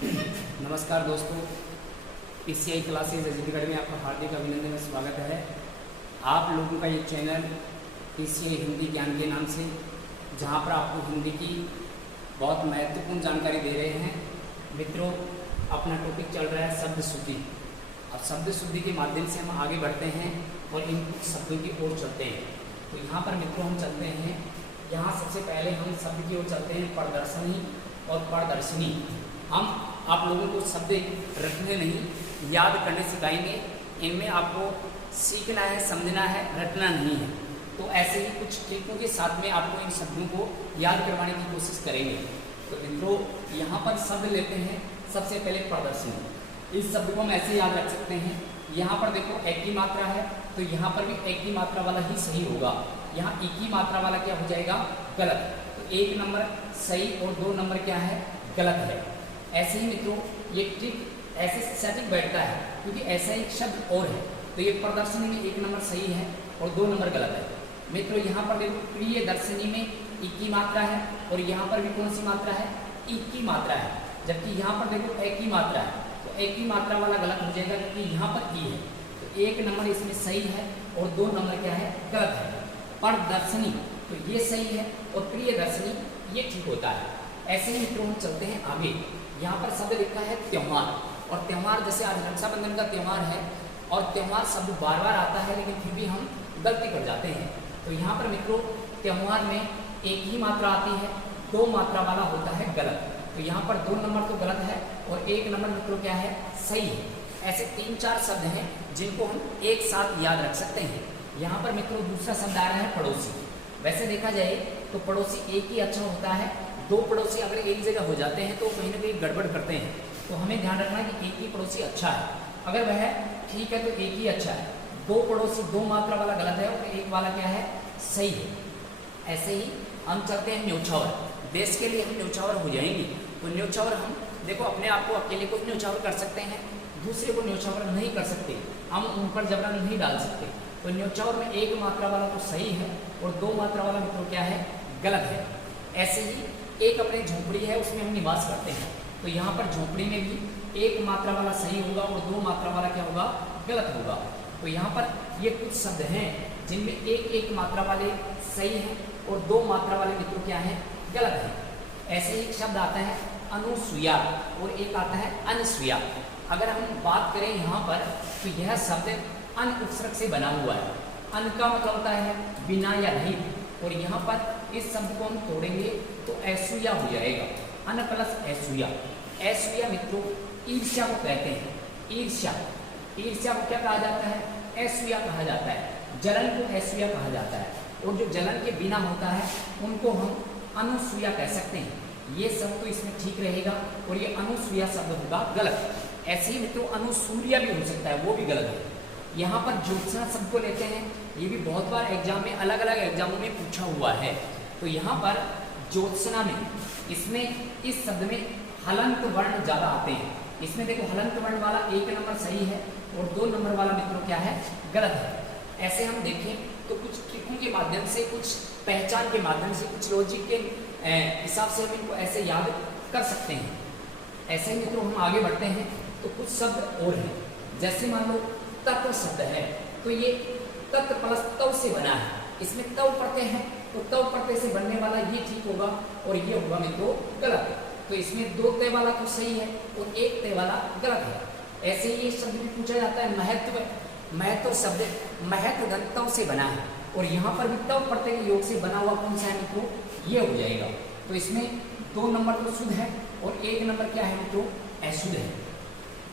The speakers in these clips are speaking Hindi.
नमस्कार दोस्तों, पीसीआई क्लासेज एजुकेटेड में आपका हार्दिक अभिनंदन और स्वागत है। आप लोगों का ये चैनल पीसीआई हिंदी ज्ञान के नाम से, जहां पर आपको हिंदी की बहुत महत्वपूर्ण जानकारी दे रहे हैं। मित्रों, अपना टॉपिक चल रहा है शब्द शुद्धि। अब शब्द शुद्धि के माध्यम से हम आगे बढ़ते हैं और इन कुछ शब्दों की ओर चलते हैं। तो यहाँ पर मित्रों हम चलते हैं, यहाँ सबसे पहले हम शब्द की ओर चलते हैं प्रदर्शनी और प्रदर्शनी। हम आप लोगों को शब्द रटने नहीं, याद करने सिखाएंगे। इनमें आपको सीखना है, समझना है, रटना नहीं है। तो ऐसे ही कुछ ट्रिकों के साथ में आपको इन शब्दों को याद करवाने की कोशिश करेंगे। तो मित्रों, यहाँ पर शब्द लेते हैं। सबसे पहले प्रदर्शनी। इस शब्द को हम ऐसे याद रख सकते हैं। यहाँ पर देखो एक की मात्रा है, तो यहाँ पर भी एक की मात्रा वाला ही सही होगा। यहाँ एक की मात्रा वाला क्या हो जाएगा? गलत। तो एक नंबर सही और दो नंबर क्या है? गलत है। ऐसे ही मित्रों ये ट्रिक ऐसे सटीक बैठता है, क्योंकि ऐसा एक शब्द और है। तो ये प्रदर्शनी में एक नंबर सही है और दो नंबर गलत है। मित्रों यहाँ पर देखो प्रिय दर्शनी में एक की मात्रा है और यहाँ पर भी कौन सी मात्रा है? एक की मात्रा है। जबकि यहाँ पर देखो एक की मात्रा है, तो एक की मात्रा वाला गलत हो जाएगा, क्योंकि यहाँ पर ई है। तो एक नंबर इसमें सही है और दो नंबर क्या है? गलत है। प्रदर्शनी तो ये सही है और प्रिय दर्शनी ये ठीक होता है। ऐसे ही मित्रों हम चलते हैं आगे। यहाँ पर शब्द लिखा है त्योहार। और त्योहार, जैसे आज रक्षाबंधन का त्योहार है और त्योहार शब्द बार बार आता है, लेकिन फिर भी हम गलती कर जाते हैं। तो यहाँ पर मित्रों त्योहार में एक ही मात्रा आती है, दो मात्रा वाला होता है गलत। तो यहाँ पर दो नंबर तो गलत है और एक नंबर मित्रों क्या है? सही है। ऐसे तीन चार शब्द हैं जिनको हम एक साथ याद रख सकते हैं। यहाँ पर मित्रों दूसरा शब्द आ रहा है पड़ोसी। वैसे देखा जाए तो पड़ोसी एक ही अच्छा होता है। दो पड़ोसी अगर एक जगह हो जाते हैं तो कहीं ना कहीं गड़बड़ करते हैं। तो हमें ध्यान रखना है कि एक ही पड़ोसी अच्छा है। अगर वह ठीक है तो एक ही अच्छा है। दो पड़ोसी दो मात्रा वाला गलत है और एक वाला क्या है? सही है। ऐसे ही हम चलते हैं न्योछावर। देश के लिए हम न्योछावर हो जाएंगे। तो न्योछावर हम देखो अपने आप को अकेले को न्योछावर कर सकते हैं, दूसरे को न्योछावर नहीं कर सकते। हम उन पर जबरन नहीं डाल सकते। तो न्योछावर में एक मात्रा वाला तो सही है और दो मात्रा वाला मित्रों क्या है? गलत है। ऐसे ही एक अपनी झोपड़ी है, उसमें हम निवास करते हैं। तो यहाँ पर झोपड़ी में भी एक मात्रा वाला सही होगा और दो मात्रा वाला क्या होगा? गलत होगा। तो यहाँ पर ये कुछ शब्द हैं जिनमें एक एक मात्रा वाले सही हैं और दो मात्रा वाले मित्रों क्या है? गलत है। ऐसे ही एक शब्द आता है अनुसुईया और एक आता है अनसुईया। अगर हम बात करें यहाँ पर तो यह शब्द अन उपसर्ग से बना हुआ है। अन का मतलब होता है बिना या रहित, और यहाँ पर इस शब्द को हम तोड़ेंगे तो ऐसुया हो जाएगा। अन प्लस ऐसुया। ऐसुया मित्रों ईर्ष्या को कहते हैं। ईर्ष्या, ईर्ष्या को क्या कहा जाता है? ऐसुया कहा जाता है। जलन को ऐसुया कहा जाता है। और जो जलन के बिना होता है उनको हम अनुसुईया कह सकते हैं। ये शब्द तो इसमें ठीक रहेगा और ये अनुसुईया शब्द होगा गलत। ऐसे ही मित्रों अनुसूर्या भी हो सकता है, वो भी गलत है। यहाँ पर ज्योत्सना शब्द को लेते हैं। ये भी बहुत बार एग्जाम में, अलग अलग एग्जामों में पूछा हुआ है। तो यहाँ पर ज्योत्सना में इसमें इस शब्द में हलंत वर्ण ज्यादा आते हैं। इसमें देखो हलंत वर्ण वाला एक नंबर सही है और दो नंबर वाला मित्रों क्या है? गलत है। ऐसे हम देखें तो कुछ ट्रिकों के माध्यम से, कुछ पहचान के माध्यम से, कुछ लॉजिक के हिसाब से हम इनको ऐसे याद कर सकते हैं। ऐसे मित्रों हम आगे बढ़ते हैं तो कुछ शब्द और हैं। जैसे मान लो तत्व शब्द है, तो ये तत्व प्लस तव से बना है। इसमें तव प्रत्यय है, तो तव प्रत्यय से बनने वाला ये ठीक होगा और ये होगा मित्रों गलत। तो इसमें दो तय वाला तो सही है और एक तय वाला गलत है। ऐसे ही ये शब्द भी पूछा जाता है महत्व। महत्व शब्द महत्व धन तव से बना है और यहाँ पर भी तव प्रत्यय के योग से बना हुआ कौन सा है मित्रों? ये हो जाएगा। तो इसमें दो नंबर तो शुद्ध है और एक नंबर क्या है मित्रों? अशुद्ध है।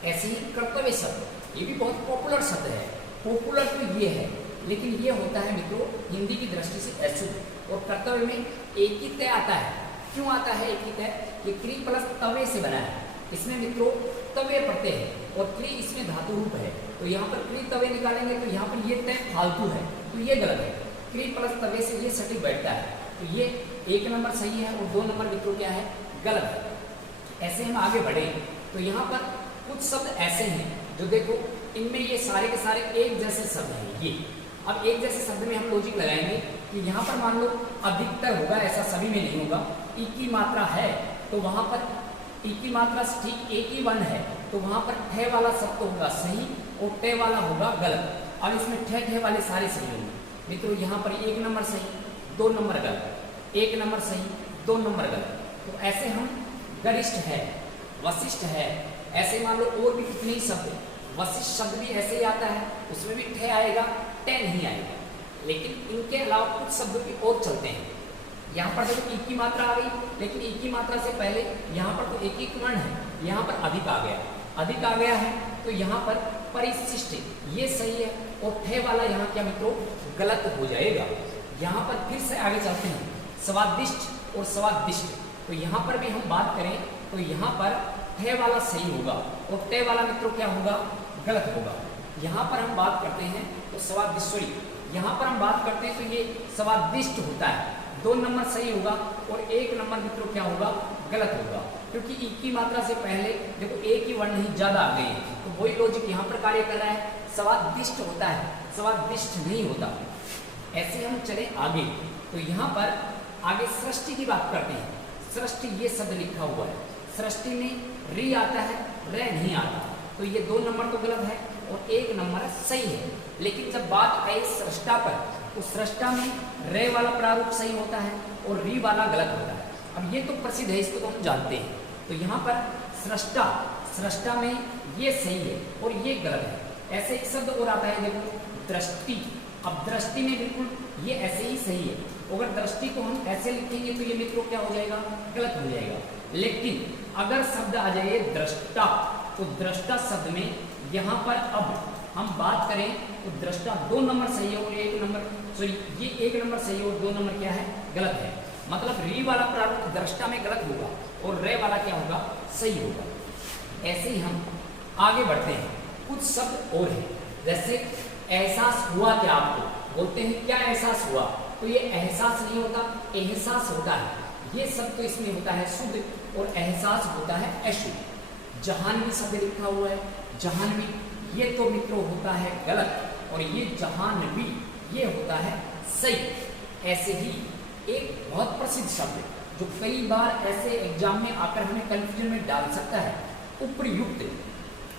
ऐसे ही कर्तव्य शब्द, ये भी बहुत पॉपुलर शब्द है। पॉपुलर तो ये है, लेकिन ये होता है मित्रों हिंदी की दृष्टि से अशुद्ध। और कर्तव्य में एक ही तय आता है। क्यों आता है एक ही तय? ये क्री प्लस तवे से बना है। इसमें मित्रों तवे प्रत्यय है और क्री इसमें धातु रूप है। तो यहाँ पर क्री तवे निकालेंगे तो यहाँ पर ये तय फालतू है, तो ये गलत है। क्री प्लस तवे से ये सटीक बैठता है। तो ये एक नंबर सही है और दो नंबर मित्रों क्या है? गलत है। ऐसे हम आगे बढ़े तो यहाँ पर कुछ शब्द ऐसे हैं जो देखो इनमें ये सारे के सारे एक जैसे शब्द हैं। ये अब एक जैसे शब्द में हम लॉजिक लगाएंगे कि यहाँ पर मान लो अधिकतर होगा, ऐसा सभी में नहीं होगा। ई की मात्रा है तो वहाँ पर ई की मात्रा से ठीक एक ही वर्ण है तो वहां पर ठे वाला शब्द होगा सही और टे वाला होगा गलत। अब इसमें ठे ठे वाले सारे सही होंगे मित्रों। यहाँ पर 1 नंबर सही 2 नंबर गलत, 1 नंबर सही 2 नंबर गलत। तो ऐसे हम गरिष्ठ है, वशिष्ठ है, ऐसे मान लो और भी कितने ही शब्द, वशिष्ठ शब्द भी ऐसे ही आता है, उसमें भी ठे आएगा, टे नहीं आएगा। लेकिन इनके अलावा कुछ शब्दों की और चलते हैं। यहाँ पर देखो ई की मात्रा आ गई, लेकिन ई की मात्रा से पहले यहाँ पर तो एक ही वर्ण है, यहाँ पर अधिक आ गया, अधिक आ गया है तो यहाँ पर परिशिष्ट ये सही है और ठे वाला यहाँ क्या मित्रों गलत हो जाएगा। यहाँ पर फिर से आगे चलते हैं, स्वादिष्ट और स्वादिष्ट। तो यहाँ पर भी हम बात करें तो यहाँ पर ठे वाला सही होगा और टे वाला मित्रों क्या होगा गलत होगा। यहाँ पर हम बात करते हैं तो स्वादिश्वरी, यहाँ पर हम बात करते हैं तो ये स्वादिष्ट होता है, 2 नंबर सही होगा और 1 नंबर मित्रों क्या होगा गलत होगा, क्योंकि ई की मात्रा से पहले देखो एक ही वर्ण ही ज्यादा आ गए हैं। तो वही लॉजिक यहाँ पर कार्य कर रहा है, स्वादिष्ट होता है, स्वादिष्ट नहीं होता। ऐसे हम चले आगे तो यहाँ पर आगे सृष्टि की बात करते हैं। सृष्टि ये शब्द लिखा हुआ है, सृष्टि में री आता है, रे नहीं आता, तो ये 2 नंबर तो गलत है और 1 नंबर सही है। लेकिन जब बात आई सृष्टा पर तो सृष्टा में रे वाला प्रारूप सही होता है और री वाला गलत होता है। अब ये तो प्रसिद्ध है, इसको तो हम जानते हैं। तो यहाँ पर सृष्टा, सृष्टा में ये सही है और ये गलत है। ऐसे एक शब्द और आता है देखो दृष्टि। अब दृष्टि में बिल्कुल ये ऐसे ही सही है, अगर दृष्टि को हम ऐसे लिखेंगे तो ये मित्रों क्या हो जाएगा गलत हो जाएगा। लेकिन अगर शब्द आ जाए दृष्टा तो दृष्टा शब्द में यहाँ पर अब हम बात करें तो दृष्टा 2 नंबर सही है और 1 नंबर सॉरी ये 1 नंबर सही है और 2 नंबर क्या है गलत है। मतलब री वाला प्रारूप दृष्टा में गलत होगा और रे वाला क्या होगा सही होगा। ऐसे ही हम आगे बढ़ते हैं, कुछ शब्द और हैं जैसे एहसास हुआ क्या आपको, बोलते हैं क्या एहसास हुआ, तो ये एहसास नहीं होता एहसास होता है। ये शब्द तो इसमें होता है शुद्ध और एहसास होता है अशुद्ध। जहानवी शब्द लिखा हुआ है, जहानवी ये तो मित्रों होता है गलत और ये जहानवी ये होता है सही। ऐसे ही एक बहुत प्रसिद्ध शब्द जो कई बार ऐसे एग्जाम में आकर हमें कंफ्यूजन में डाल सकता है, उपर्युक्त।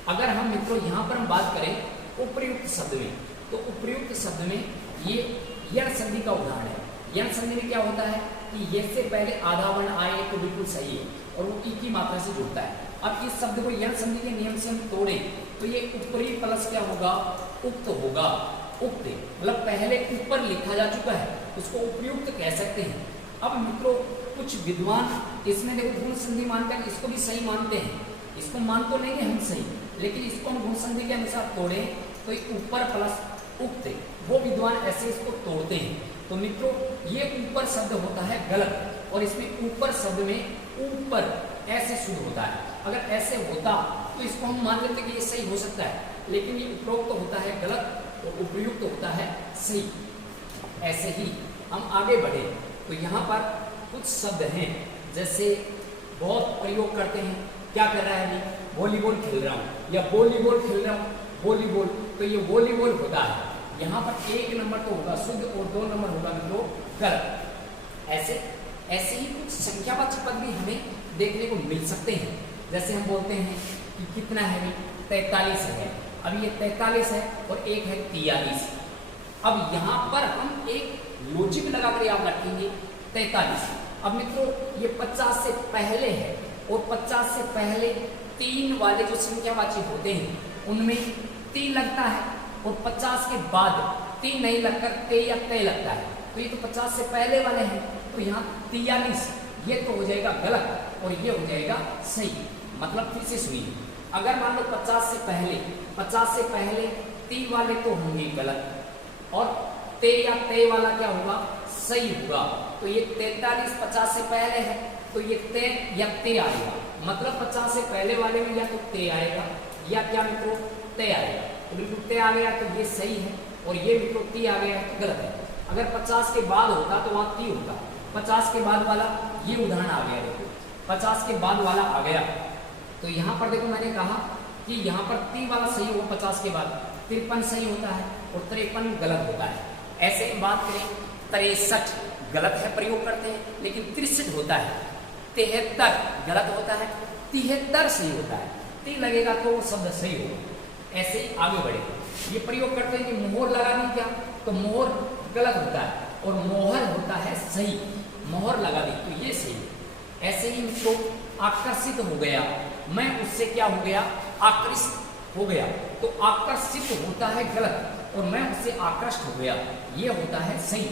अगर हम मित्रों यहाँ पर हम बात करें उपर्युक्त शब्द में तो उपर्युक्त शब्द में ये यण संधि का उदाहरण है। यण संधि में क्या होता है कि ये से पहले आधा वर्ण आए तो बिल्कुल सही है और वो ई की मात्रा से जुड़ता है। अब इस शब्द को यण संधि के नियम से हम तोड़ें तो ये ऊपरी प्लस क्या होगा उक्त होगा। उक्त मतलब पहले ऊपर लिखा जा चुका है, उसको उपयुक्त कह सकते हैं। अब मित्रों कुछ विद्वान इसमें देखो गुण संधि मानकर इसको भी सही मानते हैं, इसको मान तो लेंगे हम सही, लेकिन इसको हम गुण संधि के अनुसार तोड़े तो ऊपर प्लस उक्त, वो विद्वान ऐसे इसको तोड़ते हैं। तो मित्रों ये ऊपर शब्द होता है गलत और इसमें ऊपर शब्द में ऊपर ऐसे शुद्ध होता है। अगर ऐसे होता तो इसको हम मान लेते कि ये सही हो सकता है, लेकिन ये उपरोक्त होता है गलत और उपयुक्त होता है सही। ऐसे ही हम आगे बढ़े तो यहाँ पर कुछ शब्द हैं जैसे बहुत प्रयोग करते हैं, क्या कर रहा है अभी वॉलीबॉल खेल रहा हूँ या वॉलीबॉल खेल रहा हूँ, वॉलीबॉल, तो ये वॉलीबॉल होता है। यहाँ पर 1 नंबर तो होगा शुद्ध और 2 नंबर होगा मित्रों गलत। ऐसे ही कुछ संख्यावाचक पद भी हमें देखने को मिल सकते हैं। जैसे हम बोलते हैं कि कितना है 43 है, अब ये 43 है और एक है 43। अब यहाँ पर हम एक लॉजिक लगाकर याद रखेंगे 43। अब मित्रों ये 50 से पहले है और 50 से पहले 3 वाले जो संख्यावाची होते हैं उनमें 3 लगता है और 50 के बाद 3 नहीं लगकर ते या ते लगता है, तो ये तो 50 से पहले वाले हैं। तो यहाँ 43 ये तो हो जाएगा गलत और ये हो जाएगा सही। मतलब फिर से सुनिए, अगर मान लो 50 से पहले 3 वाले तो होंगे गलत और ते या ते वाला क्या होगा सही होगा। तो ये 43 50 से पहले है तो ये ते या ते आएगा, मतलब 50 से पहले वाले में या तो ते आएगा या क्या मित्रों ते आएगा। तो बिल्कुल ते आ गया तो ये सही है और ये मित्रों ती आ गया तो गलत है। अगर 50 के बाद होता तो वहाँ ती होता, 50 के बाद वाला ये उदाहरण आ गया, देखो 50 के बाद वाला आ गया। तो यहाँ पर देखो मैंने कहा कि यहाँ पर 3 वाला सही होगा 50 के बाद, 53 सही होता है और 53 गलत होता है। ऐसे बात करें 63 गलत है प्रयोग करते हैं, लेकिन 63 होता है। 73 गलत होता है, 73 सही होता है। ती लगेगा तो वो शब्द सही होगा। ऐसे ही आगे बढ़ेगा। ये प्रयोग करते हैं कि मोहर लगा दी क्या, तो मोहर गलत होता है और मोहर होता है सही। मोहर लगा दी तो ये सही है। ऐसे ही मित्रों आकर्षित हो गया, मैं उससे क्या हो गया, आकर्षित हो गया, तो आकर्षित होता है गलत और मैं उससे आकर्षित हो गया, ये होता है सही।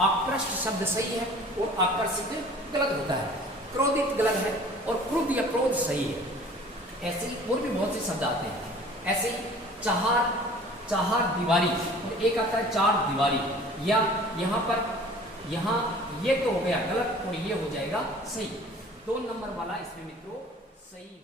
आकर्षित शब्द सही है और आकर्षित गलत होता है। क्रोधित गलत है और क्रोध या क्रोध सही है। ऐसे ही और भी बहुत से शब्द आते हैं। ऐसे ही चार दीवारी और एक आता है चार दीवारी, या यहाँ पर यहाँ ये तो हो गया गलत और ये हो जाएगा सही। 2 नंबर वाला इसमें मित्रों सही।